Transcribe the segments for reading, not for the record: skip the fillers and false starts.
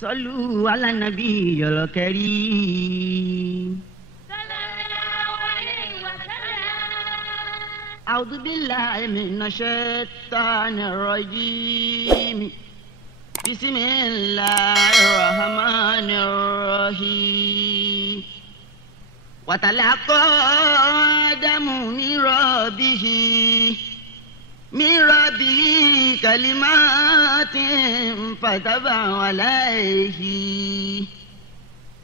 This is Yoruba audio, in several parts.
صلوا على النبي الكريم صلى الله عليه وسلم. أعوذ بالله من الشيطان الرجيم بسم الله الرحمن الرحيم وتلقى آدم من ربه كلمات فتاب عليه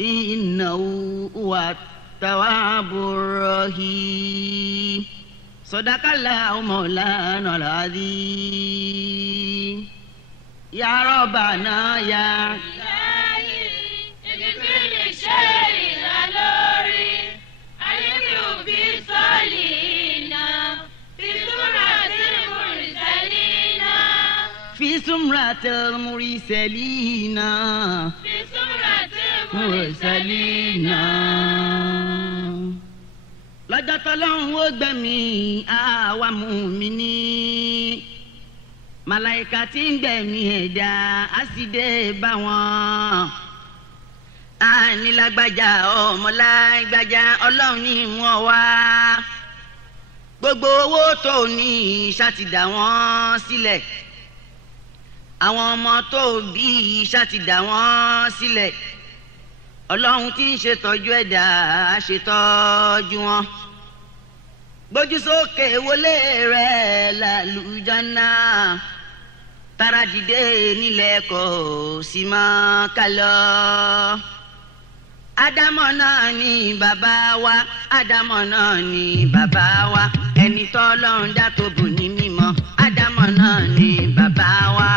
إنه هو التواب الرحيم صدق الله مولانا العظيم يا ربنا يا في زمرة المرسلين lọ́jọ́ tọ́lọ́run ó gbẹ̀mí àwa mùmíní màláìka tí ń gbẹ̀mí ẹ̀dá á sì dé bá wọn. ànílágbájá ọmọlágbájá ọlọ́run ní wọ́n wá gbogbo owó tó ní ṣàtìdá wọn sílẹ̀ àwọn ọmọ tó bí ṣàtìdá wọn sílẹ̀ ọlọ́run tí ń ṣètọ́jú ẹ̀dá ṣètọ́jú wọn. gbójú sókè wọlé rẹ̀ lálùjánnà tara dìde nílẹ̀ kò sí máa kà lọ. ádámọ̀ náà ni bàbá wa ádámọ̀ náà ni bàbá wa ẹni tọ́lọ́run dá tó bù ní mímọ́ ádámọ̀ náà ni bàbá wa.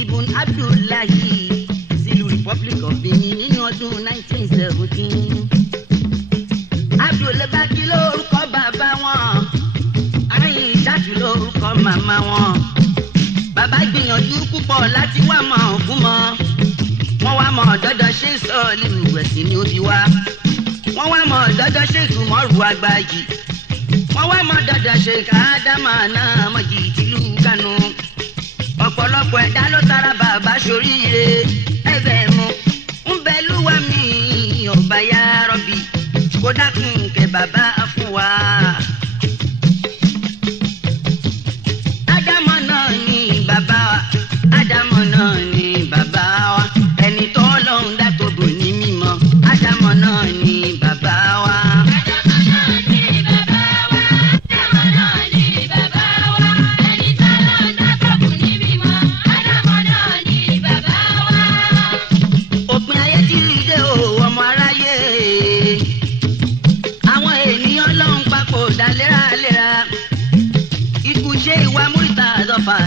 Ibn Abdullahi sílùú Republic of Benin nínú ọdún 1917. Abdulbaki lórúkọ bàbá wọn Aisha lórúkọ màmá wọn. bàbá gbìyànjú púpọ̀ láti wá mọ̀ ògún mọ́ wọ́n wá mọ̀ dọ́dọ̀ ṣe sọ́ọ̀lì ìwẹ̀sìn ní òbí wa wọ́n wá mọ̀ dọ́dọ̀ ṣe ìtumọ̀rù àgbájì wọ́n wá mọ̀ dọ́dọ̀ ṣe káádámà náà mọ̀jì tìlú Kánò. ọ̀pọ̀lọpọ̀ ẹ̀dá ló tara bàbá ṣoríire ẹ̀bẹ̀ mu ń bẹ lúwa mi ọba ya rọ́bì kó dákun kẹ́ bàbá fún wa. ádámọ̀ náà ni bàbá wa ádámọ̀ náà ni bàbá wa ẹni tó lọ́hùn dá tó bò ní mímọ́ ádámọ̀ náà ni bàbá wa.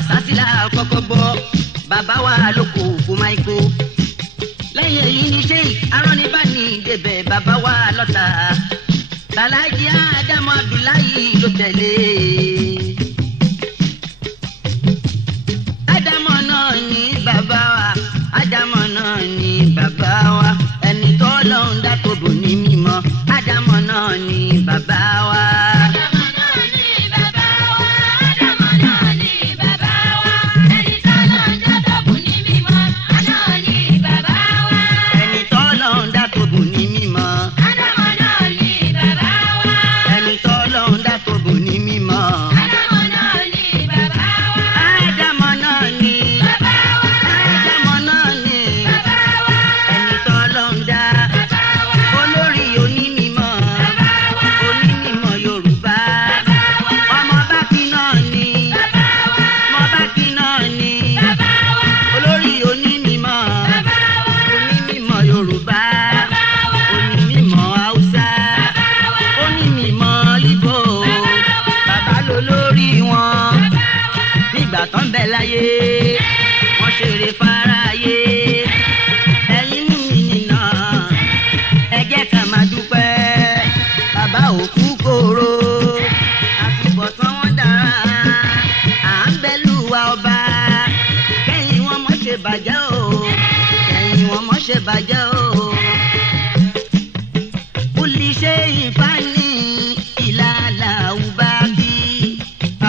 Sásìlà kọ́kọ́ bọ́ bàbá wa ló kó kó máa kó lẹ́yìn èyí ní ṣe arọ́nibá ní débẹ̀ bàbá wa lọ́ta Tàlájì Ádámù Abdullahi ló tẹ̀lé. Ádámù náà ní bàbá wa Ádámù náà ní bàbá wa ẹni tó lọ́hùn dá tó bò ní mímọ́ Ádámù náà ní bàbá wa. Ẹni tọ́lọ́run dá tó bò ní mímọ́. ṣe bàjẹ́ o. Kúlì ṣe ìfani ìlàlà òbáàbí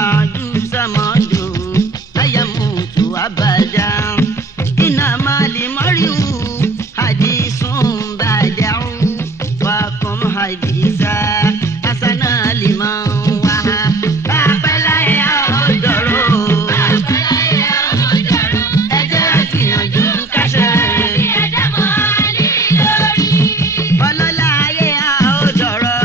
àdúsàmọ́dò ayamutu abàdá iná màlì mọ́ríù àdìsún bàdáù wàkùn àdìsá àsánà lìmọ̀ wá. Bàbáláyé ọ̀dọ́rọ̀ ẹ̀jẹ̀ àtìyànjú káṣẹ́ ọlọ́lá ayé àódọ̀rọ̀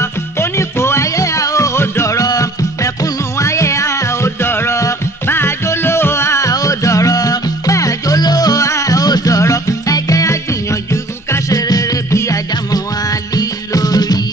onípò ayé àódọ̀rọ̀ mẹ̀kúnnù ayé àódọ̀rọ̀ bàjọ́lówó àódọ̀rọ̀ bàjọ́lówó àódọ̀rọ̀ ẹ̀jẹ̀ àgbìyànjú káṣẹ́ rere bí àdámọ̀ wá lé lórí.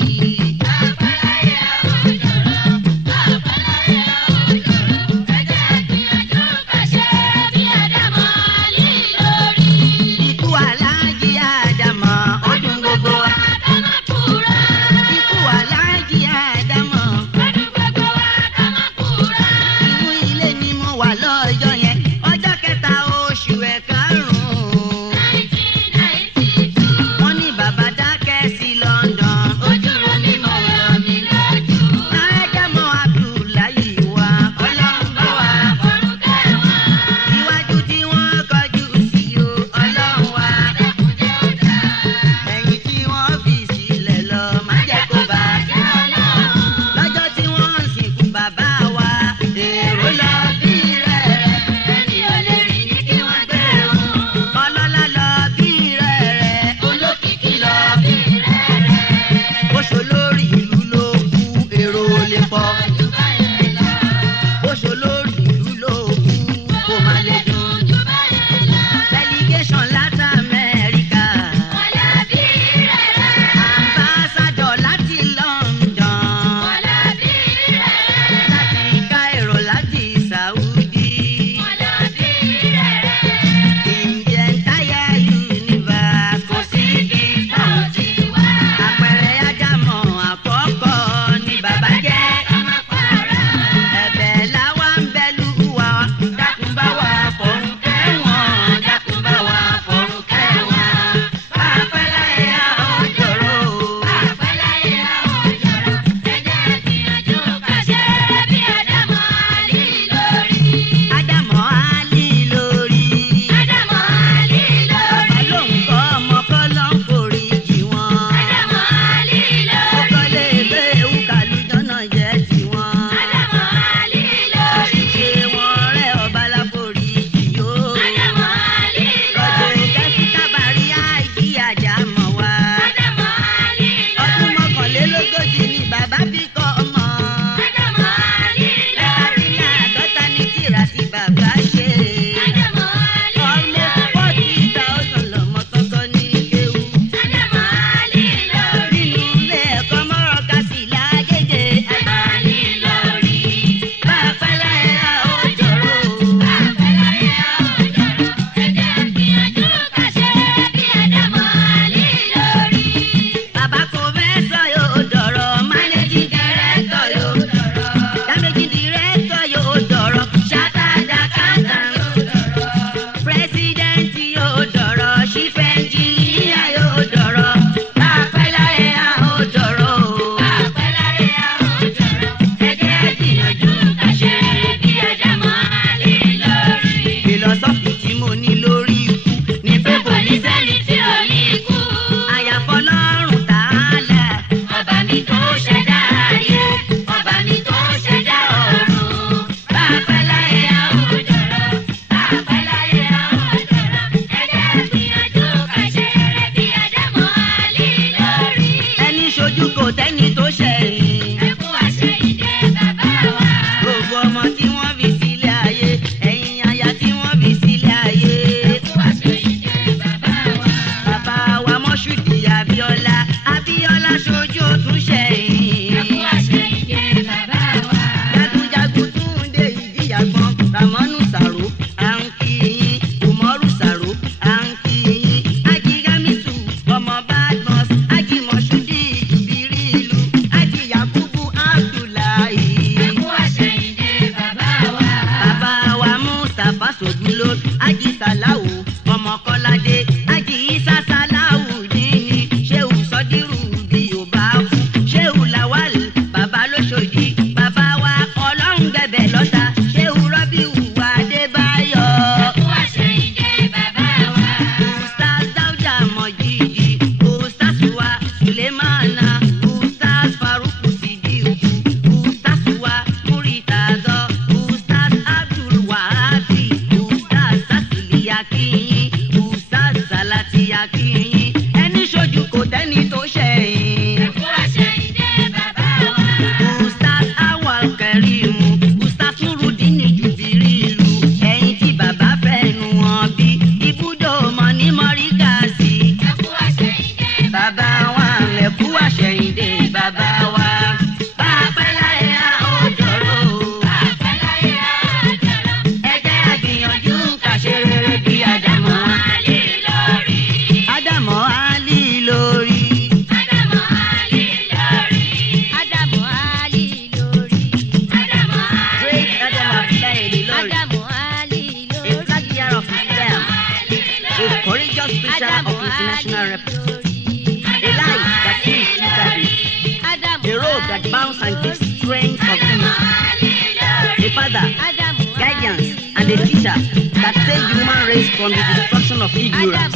and a teacher that saved the human race from the destruction of ignorance.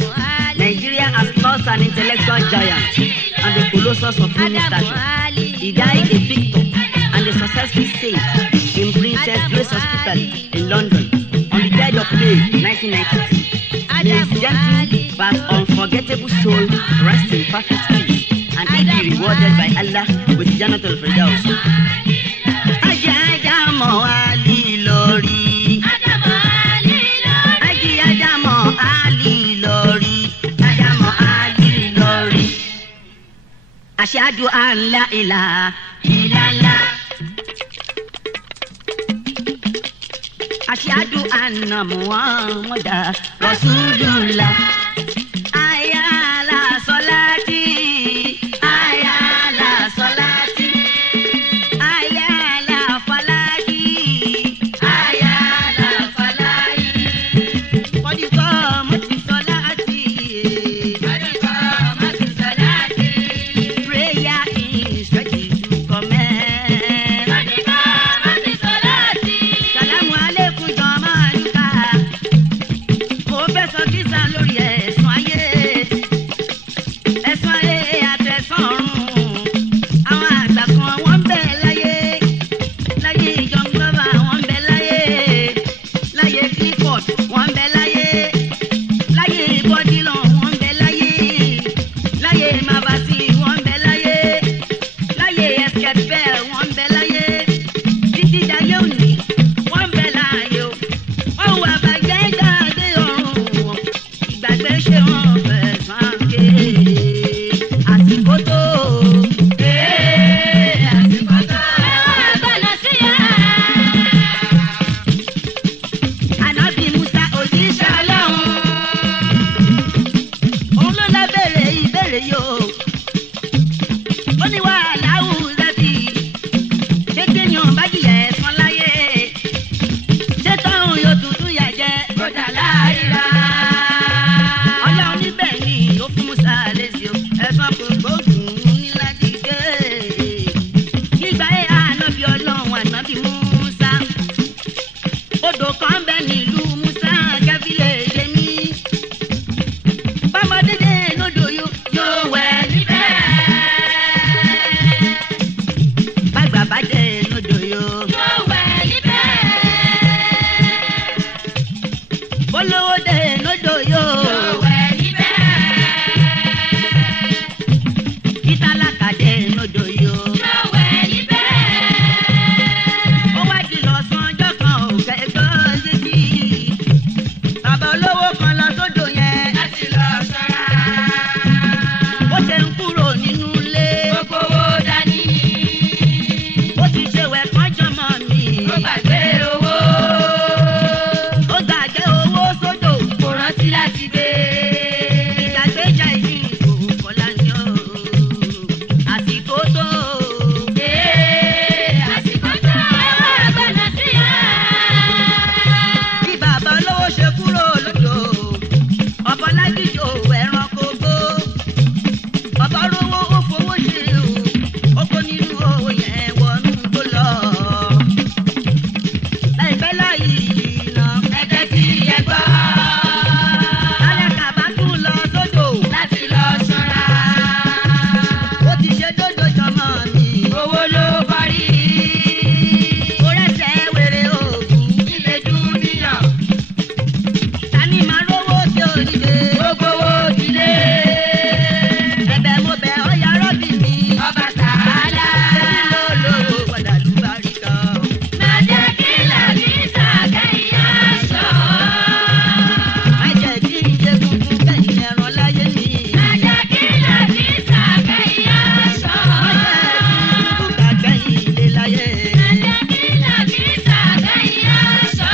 Nigeria has lost an intellectual giant and the colossus of human stature. He died a victor and a successful sage in Princess Grace Hospital in London on the 3rd of May 1992. May his gentle but unforgettable soul rest in perfect peace and he be rewarded by Allah with Jannatul Firdaus. Ajamo Ali Lori. Ajamo Ali Lori. Ajamo Ali Lori. Ashhadu an la ilaha illallah. Ashhadu anna Muhammadan Rasulullah. Ayala salati. Ayala salati. Ayala falahi. Ayala falahi. Qadiqamati salati. Qadiqamati salati. Prayer is ready to commence. Qadiqamati salati. Salamu alaikum jamaluka. Mo fẹ́ sọ kí sá lórí ẹ̀sùn ayé. Ẹ̀sùn ayé àtẹ̀sán ọ̀run. Àwọn àgbà kan wọ́n ń bẹ láyé. Láyé John Glover wọ́n ń bẹ láyé. Láyé Clifford wọ́n ń bẹ láyé. Láyé Bodilon wọ́n ń bẹ láyé. Láyé Mabasi wọ́n ń bẹ láyé. Láyé Esquibel wọ́n ń bẹ láyé. Títí dayé òní wọ́n ń bẹ láyé o. Wọ́n hùwà bàjẹ́ gbàgbé ọ̀run wọn. Ìgbàgbé ṣe wọ́n fẹ́ sànké. Àsìkò tó. Àsìkò tó. Ànábì Musa òjíṣẹ́ Ọlọ́run. Òun ló lọ béèrè ìbéèrè yìí o. Ó ní wàhálà wùdà bí. Ṣé kéèyàn bá jìyà ẹ̀san láyé? Ṣé tọ́hún yóò tuntun yà jẹ́? Kódà láìra. Ọlọ́run níbẹ̀ ni ó fún Musa lésì o. Ẹ̀san kò gbóògùn ní láti dé. Nígbà yẹn ànábì Ọlọ́run ànábì Musa. Odò kan bẹ nílùú Musa kábílẹ̀ èdè mi. Bọ́mọdé dé lódò yóò wẹ̀ níbẹ̀. Bàgbà bá dé lódò yóò wẹ̀ níbẹ̀. Bólówó dé lódò yóò wẹ̀ níbẹ̀. Ìtàlákà dé lódò yóò wẹ̀ níbẹ̀. Ó wá di lọ́sàn ọjọ́ kan ò kẹ́gbọ́n yéjì. Bàbá olówó kan lọ sódò yẹn láti lọ ṣọ́ra. Ó ṣe ń kúrò nínú ilé. Gbogbo owó dání. Ó ti ṣe wẹ̀ kán jọmọ mi. Ó gbàgbé owó. Ó gbàgbé owó sódò. Kò rántí láti gbé. Ìgbàgbé jà ìdí ìkòkò kọ́lá ni ó. Àsìkò tó. Àsìkò tó. Àgbàna sí ya. Bí bàbá olówó ṣe kúrò lódò. Ọ̀bọ lágídò ẹranko gbó. Bàbá rówó ó fowó ṣe o. Ó kó nínú owó yẹn wọnú tó lọ. Láìpẹ́ láì jìnnà. Ẹ̀jẹ̀ tí ẹ gbọ́. Tálákà bá tún lọ sódò. Láti lọ ṣọ́ra. Ó ti ṣe dódò jọmọ mi. Owó ló parí. Ó rẹ̀ṣẹ̀ wèrè òògùn. Ilé dúníyàn. Tani máa rówó tí ò ní dé. Gbogbo owó ti dé. Ẹ̀bẹ̀ mo bẹ̀ ọ́ ya rọ́bì mi. Ọba tààlà. Èmi ló lówó padà lùbáríkà. Má jẹ́ kí làbí sàkẹ́yìn aṣọ. Má jẹ́ kí n jẹ gungun kẹ́yìn ẹran láyé mi. Má jẹ́ kí làbí sàkẹ́yìn aṣọ. Má jẹ́ kí n bùkà kẹ́yìn ilé láyé. Má jẹ́ kí làbí sàkẹ́yìn aṣọ.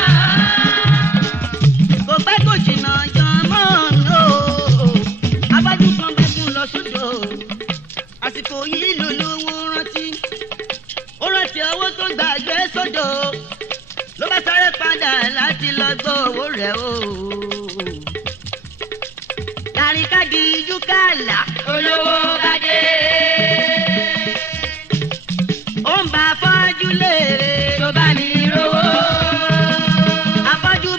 Kò pẹ́ kò jìnnà jọmọ́ o. Abájú kan bá tún lọ sódò. Àsìkò yìí lolówó rántí. Ó rántí owó tó gbàgbé sódò. Ló bá sáré padà láti lọ gbọ́ owó rẹ̀ o. Yàrìkàdì Júkàlà olówó bá dé. Ó ń bá afọ́jú léèrè tó bá ní rówó. Afọ́jú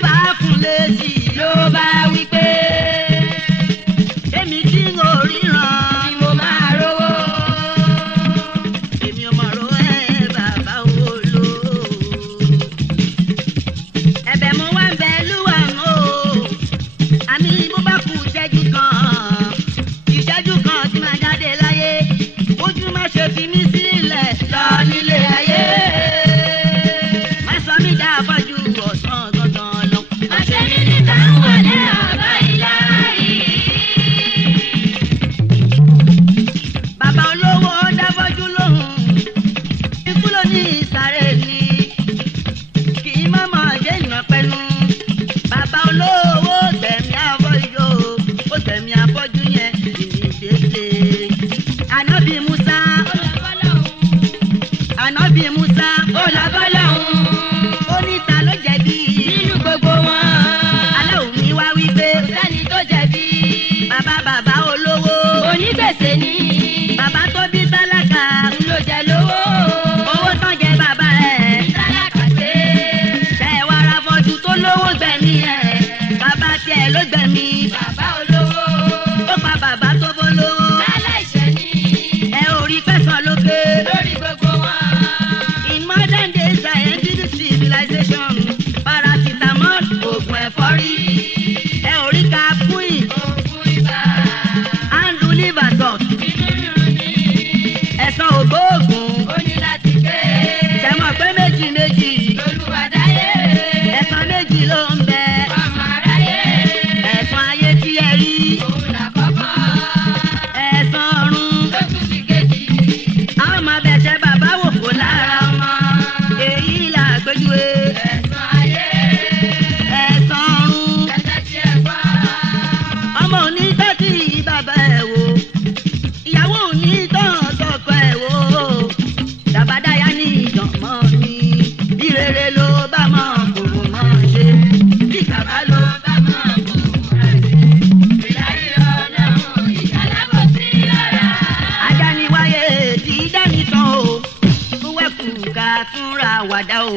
fúnra wàdà o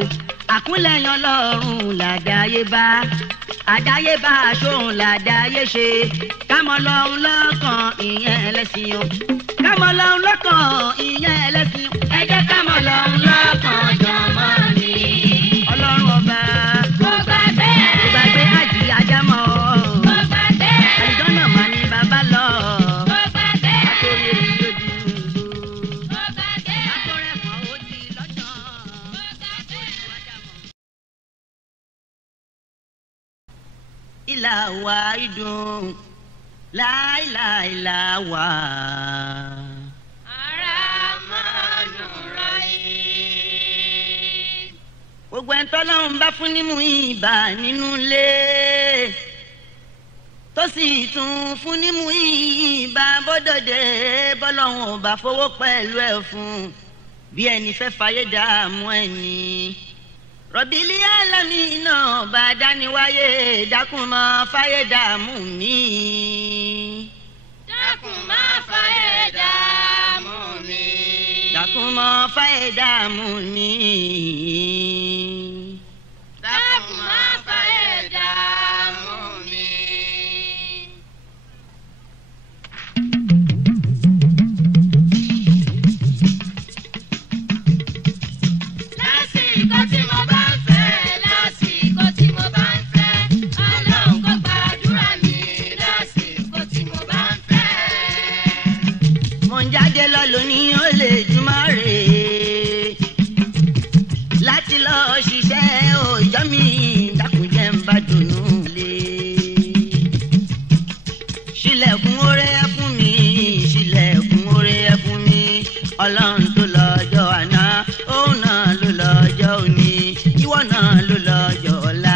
àkúnlẹ̀yàn lọ́rùn làdáyébá àdáyébá aṣóhun làdáyé ṣe kámọ́ lọ́hùn lọ́kàn ìyẹn ẹlẹ́sìn o kámọ́ lọ́hùn lọ́kàn ìyẹn ẹlẹ́sìn o ẹ jẹ́ kámọ́ lọ́hùn lọ́kàn jọmọ́ mi. ọlọ́run ọba Mo gbàgbé. mo gbàgbé àjì ajámọ́ Mo gbàgbé. àlùjọ́nà mà ní bàbá lọ. Mo gbàgbé. àtòrí èyí ló di ìgbò. Mo gbàgbé. àtòrẹ́fọ̀ ó di lọ́jọ́. Mo gbàgbé. ìlà wa ìdùn láìláìlà wà. Ar-Rahman-Ar-Rahim. gbogbo ẹni tọ́lọ́run bá fún nímú ìbà nínú ilé tó sì tún fún nímú ìbà bọ́dọ̀dẹ̀ bọ́lọ́run ò bá fowó pẹ̀lú ẹ̀ fún bí ẹni fẹ́ fàyè dààmú ẹni. rọ̀bìlì alámi náà bá dániwáyé dákun mọ́ fàyè dààmú mi. Dákun má fàyè dààmú mi. dákun mọ́ fàyè dààmú mi. Dákun má fàyè dààmú mi. Lásìkò tí mo bá ń fẹ́, lásìkò tí mo bá ń fẹ́, Ọlọ́run kó gbàdúrà mi. Lásìkò tí mo bá ń fẹ́. mo ń jáde lọ lónìí ó lè jùmọ̀ rè láti lọ ṣiṣẹ́ òòjọ́ mi dákúnjẹ́ ń bá dùnú lé. ṣílẹ̀kùn oore ẹ fún mi ṣílẹ̀kùn oore ẹ fún mi ọlọ́run tó lọ́jọ́ àná òun náà ló lọ́jọ́ òní ìwọ náà ló lọ́jọ́ ọ̀la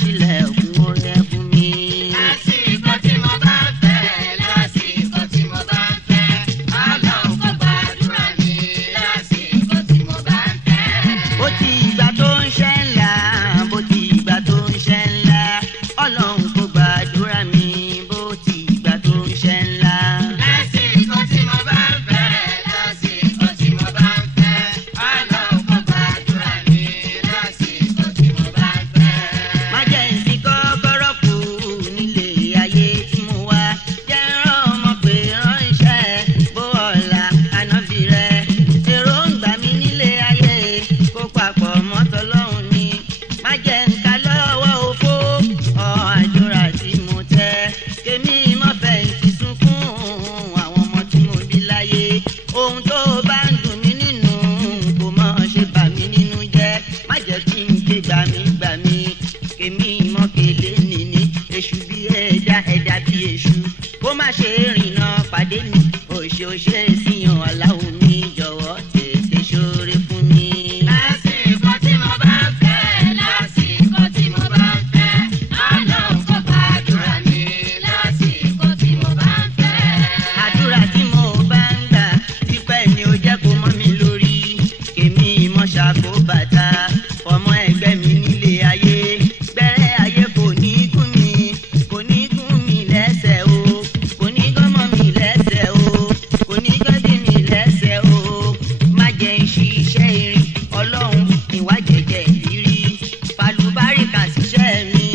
ṣílẹ̀kùn oore ẹ fún mi. Lásìkò tí mo bá ń fẹ́, lásìkò tí mo bá ń fẹ́, Ọlọ́run kó gbàdúrà mi. Lásìkò tí mo bá ń fẹ́. bó ti ìgbà tó ń ṣe ńlá bó ti ìgbà tó ń ṣe ńlá ọlọ́run kó gbàdúrà mi bó ti ìgbà tó ń ṣe ńlá. Lásìkò tí mo bá ń fẹ́, lásìkò tí mo bá ń fẹ́, Ọlọ́run kó gbàdúrà mi. Lásìkò tí mo bá ń fẹ́. má jẹ́ ìsìn kọ́kọ́rọ́ kù nílé ayé tí mo wá jẹ́ rán ọmọ pé ránṣẹ́ bó ọ̀la ànábì rẹ̀ èròǹgbà mi nílé ayé kó papọ̀ mọ́tọ́ lọ́hùn ni má jẹ́ nǹka lọ́wọ́ òfó àdúrà tí mo tẹ́ kémi mọ́fẹ́ ti sunkún àwọn ọmọ tí mo bí láyé ohun tó bá ń dùn mí nínú kò mọ̀ ṣe bà mí nínú jẹ́ má jẹ́ kí n ké gbà mí kémi mọ́ kéde nìní èṣù bí ẹ̀dá ẹ̀dá bí èṣù kó má ṣe rìnnà pàdé mi òṣè síyan aláwo mi jọ̀wọ́ tètè ṣoore fún mi. Lásìkò tí mo bá ń fẹ́, lásìkò tí mo bá ń fẹ́, Ọlọ́run kó gbàdúrà mi. Lásìkò tí mo bá ń fẹ́. àdúrà tí mo bá ń gbà pípẹ́ ni ó jẹ́ kó mọ́ mi lórí kémi mọ́ ṣàkóbàtà ọmọ ẹgbẹ́ mi nílé ayé gbẹ́rẹ́ ayé kò ní gún mi lẹ́sẹ̀ o kò ní gọ́mọ mi lẹ́sẹ̀ o kò ní gọ́dí mi lẹ́sẹ̀ o má jẹ́ ń ṣiṣẹ́ irin ọlọ́run ìwà jẹ̀jẹ̀ ìrírí falùbáríkà ṣiṣẹ́ mi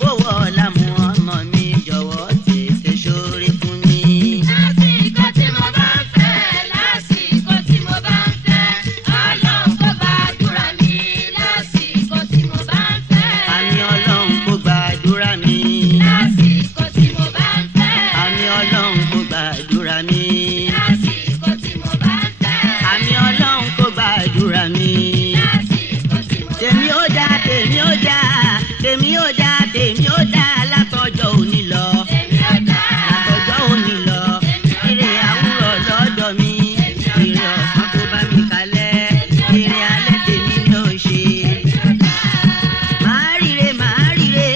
bówó ọ̀la mu ọmọ mi jọ̀wọ́ tètè ṣoore fún mi. Lásìkò tí mo bá ń fẹ́, lásìkò tí mo bá ń fẹ́, Ọlọ́run kó gbàdúrà mi. Lásìkò tí mo bá ń fẹ́. àmì ọlọ́run kó gbàdúrà mi. Lásìkò tí mo bá ń fẹ́. àmì ọlọ́run kó gbàdúrà mi. Lásìkò tí mo bá ń fẹ́. àmì ọlọ́run kó gbàdúrà mi. Lásìkò tí mo bá ń fẹ́. tèmi ó dá tèmi ó dá tèmi ó dá tèmi ó dá látọjọ́ òní lọ Èmi ò dá. látọjọ́ òní lọ ire àwúrọ̀ lọ́dọ̀ mi ire ọ̀sán tó bá mi kalẹ̀ ire alẹ́ tèmi náà ṣe. máa ríre máa ríre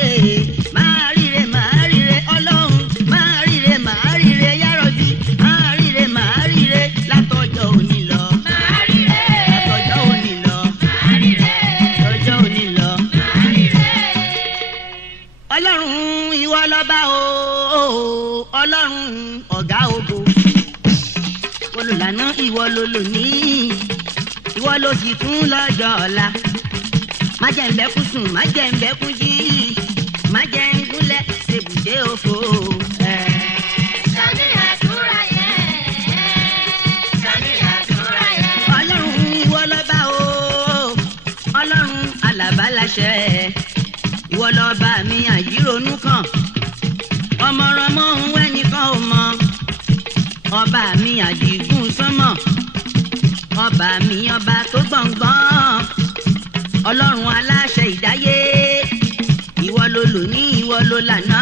máa ríre máa ríre ọlọ́run máa ríre máa ríre yárọ̀bí máa ríre máa ríre látọjọ́ òní lọ Màá ríre. látọjọ́ òní lọ Màá ríre. látọjọ́ òní lọ. Màá ríre. ọlọ́run ìwọ lọ́ba o ọlọ́run ọ̀gá ògo olùlànà ìwọ ló lò ní ìwọ ló sì tún lọ́jọ́ ọ̀la. má jẹ́ ń bẹ́kún sùn má jẹ́ ń bẹ́kún jí má jẹ́ ń gúnlẹ̀ ṣèbùdé òfò. Sani àdúrà yẹn, sani àdúrà yẹn. ọlọ́run ìwọ lọ́ba o ọlọ́run alábàláṣẹ ìwọ lọ́ba mi àjíronú kan ọmọrànmọ́ òun ẹnìkan ò mọ ọba mi àdìgún sánmọ̀ ọba mi ọba tó gbọ̀ngbọ̀n ọlọ́run aláṣẹ ìdáyé ìwọ ló lò ní ìwọ ló lànà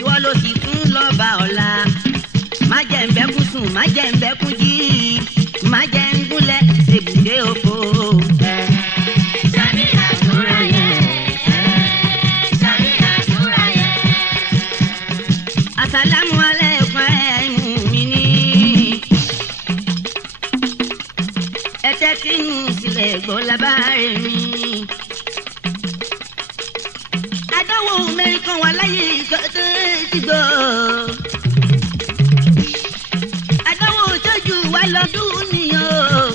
ìwọ ló sì tún lọ́ba ọ̀la má jẹ́ ń bẹ́kún sùn má jẹ́ ń bẹ́kún jí má jẹ́ ń gúnlẹ̀ ṣèbùdé òfò. Sani àdúrà yẹn, sani àdúrà yẹn. Asalamu alaikum mùmíní. ẹ tẹ́tí nù sílẹ̀ gbọ́ lábàárẹ̀ mi. àdánwò mẹ́rin kan wà láyé ìkọ́tẹ́ ti gbọ́. àdánwò tójú wa lọ́dún nìyẹn.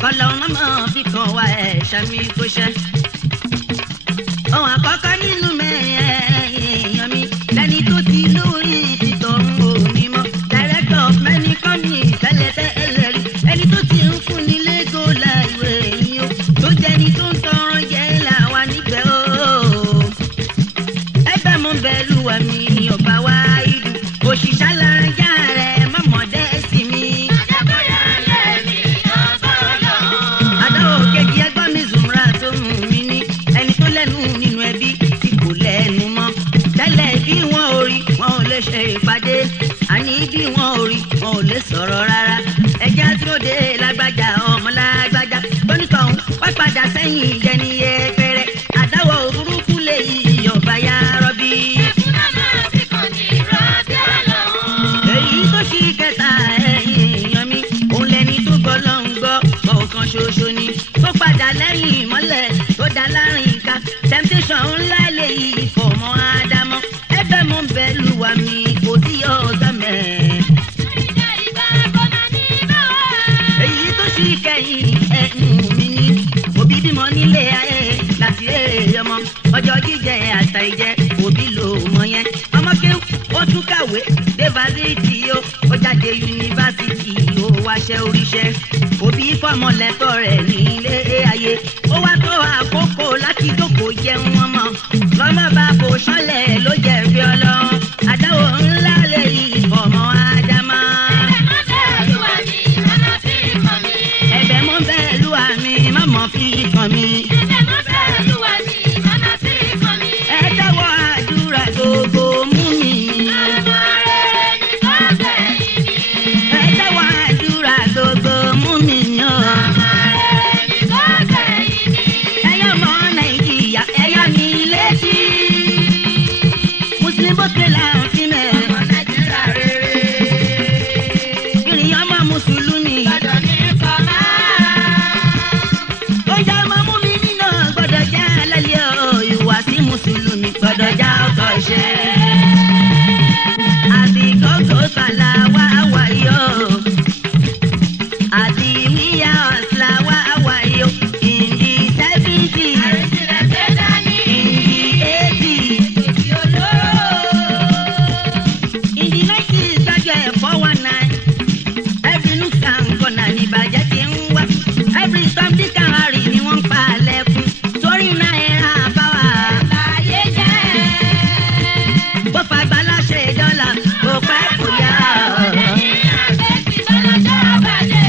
kọ́lọ́ mọ́mọ́ fi kàn wá ẹ̀ ṣàmì kó ṣẹ́. ohun àkọ́kọ́ nínú mẹ́rin èèyàn mi lẹ́ni tó ti lórí títọ̀run òní mọ́. director of many companies tẹ́lẹ̀tẹ́lẹ̀ rí ẹni tó ti ń fún ní lẹ́gọ́ láìwé yín o tó jẹ́ni tó ń tọrọ jẹ́ làwa níbẹ̀ o. ẹgbẹ́ mo bẹ̀ lùwà mi ọba wa ìlú òṣìṣẹ́ làǹjà rẹ̀ mọ́mọ́dé sí mi. Àdàbọ̀yà lẹ́mí ọba ọlọ́run. àdáwò kejì ẹgbọ́n mi zùmúra tó mú mi ní ẹni tó lẹ́nu nínú ẹbí tí kò lẹ́nu mọ́. tẹ́lẹ̀ bí wọ́n ò rí wọn ò lè ṣe ìpàdé àní bí wọ́n ò rí wọn ò lè sọ̀rọ̀ rárá. ẹja tó dé lágbájá ọmọ lágbájá tónítọ̀hún wá padà sẹ́yìn jẹni ẹgbẹ́rẹ́ àdáwò burúkú lè yí ọba ya rọ́bí. Ẹkún náà máa fi kàn ní rọ́bì ọlọ́run. èyí tó ṣì kẹta èèyàn mi òun lẹni tó gbọ́ lọ́n gbọ́ ọ̀kan ṣoṣo ni tó padà lẹ́yìn ìmọ́lẹ̀ tó dá láàrin ìka temptation ńlá lè yí ìfọ̀mọ́ ádámọ́ ẹgbẹ́ mo ń bẹ lùwà mi kò sí ọ̀gá mẹ́ẹ̀. Ìjà ìgbà bọ́lá ní báwa. èyí tó ṣì kẹ́yìn ẹnu mi ni òbí bímọ nílé ayé láti èrè ọmọ ọjọ́ jíjẹ àtà ìjẹ òbí ló mọ yẹn ọmọ kéwù ó tún kàwé dé fásitì o ó jáde yunifásitì ó wáṣẹ́ oríṣẹ́ òbí fọmọlẹ́tọ̀ rẹ̀ nílé ayé ó wá tó àkókò láti jókòó jẹun ọmọ lọ́mọ bá kò sánlẹ̀ ló jẹ́ fi ọlọ́run àdáwò ńlá lè yí ìfọ̀mọ́ ádámọ́. Ẹ̀bẹ̀ mọ́ bẹ́ẹ̀ lúwa mi, màmá fi kàn mí. ẹ̀bẹ̀ mọ́ bẹ́ẹ̀ lúwa mi má mọ̀ fi kàn mí. Ẹ̀bẹ̀ mọ́ bẹ́ẹ̀ lúwa mi, màmá fi kàn mí. ẹ tẹ́wọ́ àdúrà gbogbo mú mi. Ọmọ rẹ̀ ní kọ́gbẹ̀yìn mi. ẹ tẹ́wọ́ àdúrà gbogbo mú mi yàn. Ọmọ rẹ̀ ní kọ́gbẹ̀yìn mi. ẹyọ ọmọ nàìjíríà ẹyọ mi létí. muslim bókè là ń fi mẹ́. Ọmọ Nàìjíríà rere. ìrìn ọmọ mùsùlùmí. Gbọ́dọ̀ ní kọ́má. ó jẹ́ ọmọ mú mi nínú gbọ́dọ̀ já lálẹ́ o ìwà sí mùsùlùmí gbọ́dọ̀ já ọkọ̀ ṣe. àsìkò tó sàlà wá wáyé o. àti wíyá ọ̀sà wá wáyé o. ìdí 70 Àrètìlẹ̀ gbé dání. ìdí 80 Èsì olóró. ìdí 90 gbájọ ẹ̀ 419. every nook and corner ní ìbàjẹ́ ti ń wá. every storm tí kàwárì ni wọ́n ń pa lẹ́kùn. torí náírà báwa. Láyé jẹ́. bó fagbá láṣẹ dọ́là kò pẹ́ kò yá. Lẹ́yìn àgbẹ̀sí bọ́lọ́jọ́ bàjẹ́.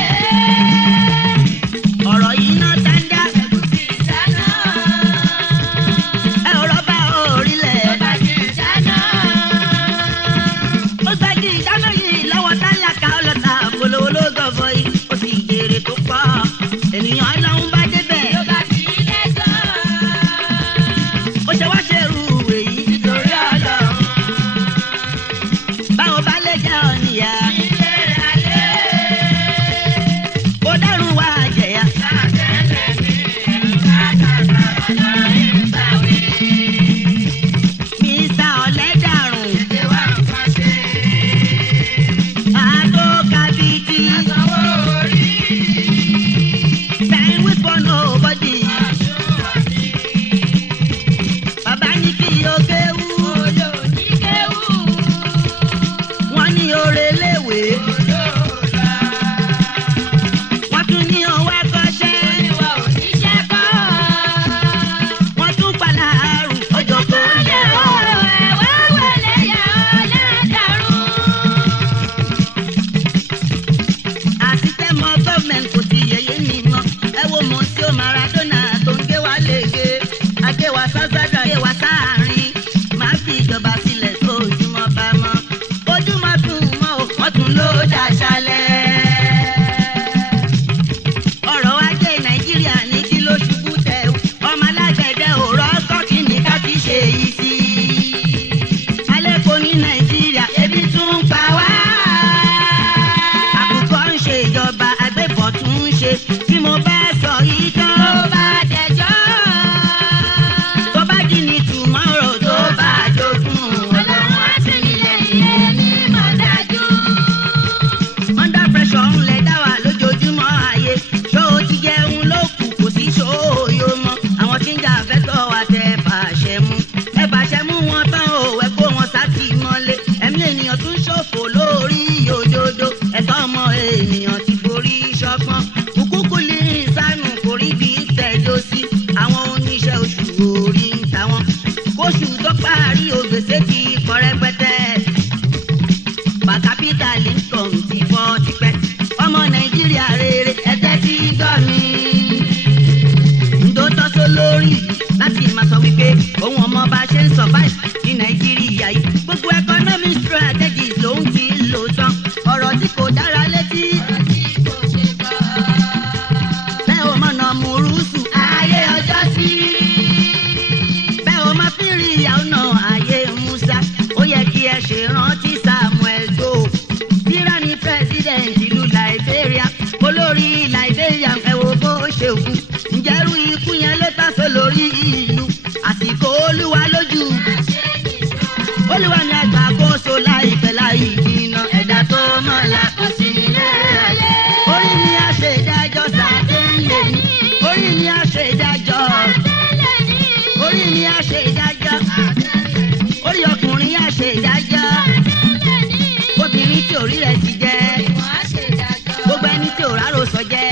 sọjẹ́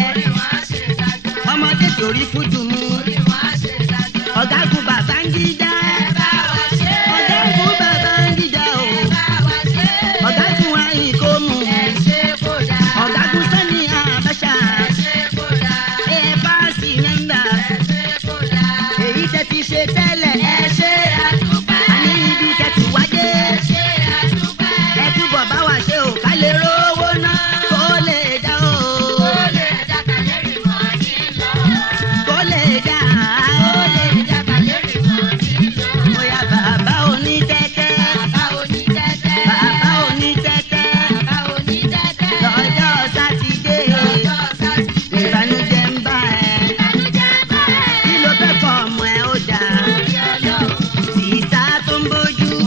ọmọdé torí fújù mú ọ̀gágun Babangida ọ̀gágun Babangida o ọ̀gágun Àyìnkó mú ọ̀gágun Sani Abacha ẹ̀ pàṣẹ mẹ́mbà èyí tẹ́ ti ṣe tẹ́lẹ̀ àní ibi tẹ́ ti wájé ẹ túbọ̀ bá wa ṣe ò ká lè rówó ná kó lè dá o kó lè dá bóyá bàbá onítẹ́tẹ́ lọ́jọ́ sátidé ìbànújẹ́ ń bá ẹ kí ló fẹ́ kọ́ ọmọ ẹ ó dà sísá tó ń bójú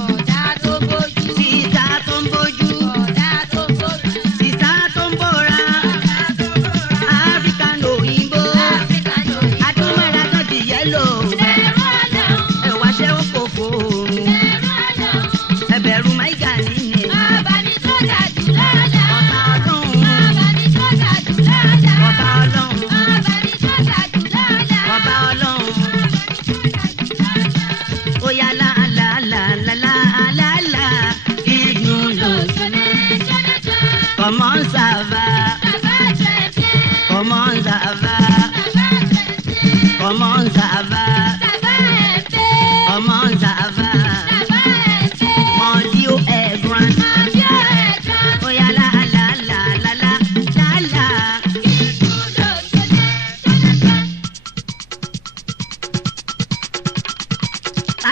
sísá tó ń bójú sísá tó ń bóra African òyìnbó adúmọ̀ra kan ti yẹ́lò ẹ̀wà ṣẹ́ ó kò fòrùn ẹ̀bẹ̀rù máìgà nínú ọba ọlọ́run ọba ọlọ́run ó yá la igun lòsùn comment ça va comment ça va comment ça va comment ça va mon Dieu est grand ó yá la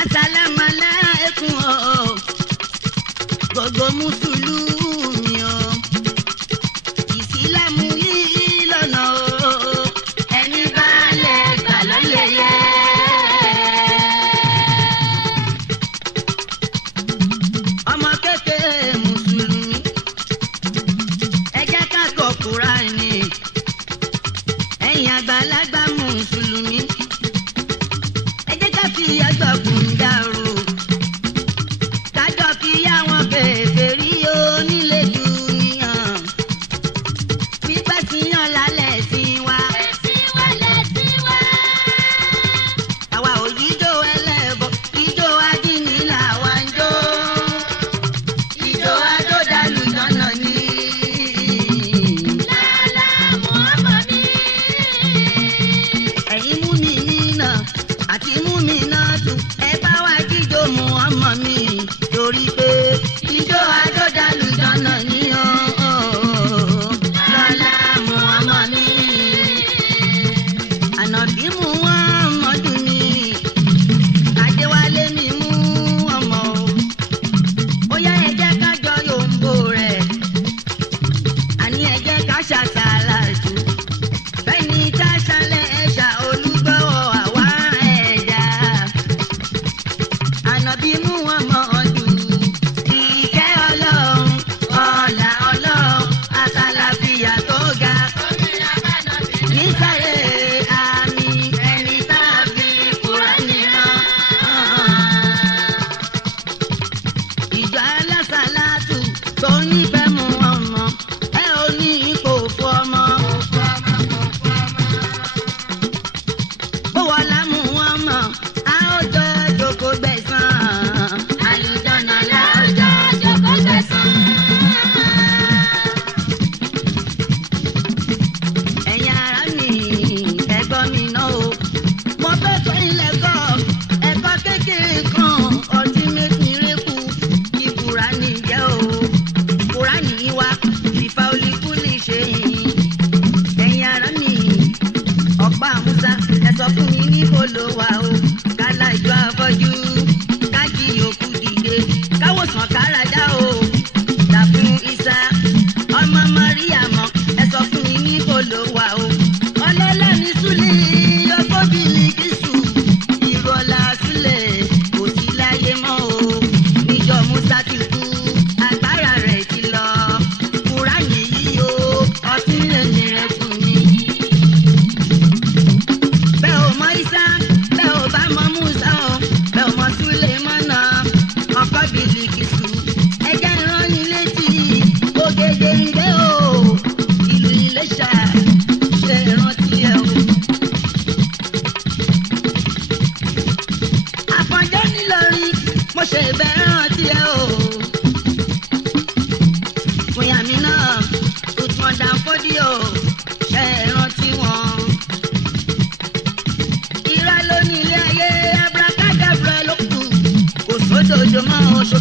Assalamu alaikum o gbogbo mùsùlùmí o ìsìlámù yìí lọ́nà o ẹni bá lè gbà ló lè yẹ. ọmọ kékeré mùsùlùmí ẹ jẹ́ ká kọ́ Kùránì ẹ̀yin àgbàlagbà mùsùlùmí ẹ jẹ́ ká fi àgbà kùn dàrú kájọ kí àwọn kèfèrí onílé dùnìyàn pípẹ́ sí yàn lálẹ́ sí wa àwa ò yíjó ẹlẹ́bọ ijó adínì làwa ń jó ijó adódàlù lọ́nà ní.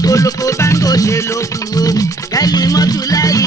koloko báńgò ṣe ló kú o kẹ́lí mọ́tò láyé